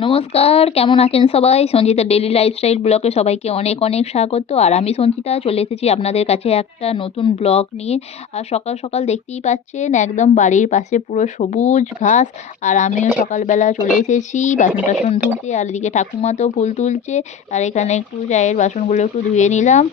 নমস্কার, কেমন আছেন সবাই? সঞ্চিতা ডেইলি লাইফস্টাইল ব্লগে সবাইকে অনেক অনেক স্বাগত। আর আমি সঞ্চিতা চলে এসেছি আপনাদের কাছে একটা নতুন ব্লগ নিয়ে। আর সকাল সকাল দেখতেই পাচ্ছেন একদম বাড়ির পাশে পুরো সবুজ ঘাস। আর আমিও সকালবেলা চলে এসেছি বাসন টাসন ধুতে। আর এদিকে ঠাকুমা তো ফুল তুলছে। আর এখানে একটু চায়ের বাসনগুলো একটু ধুয়ে নিলাম।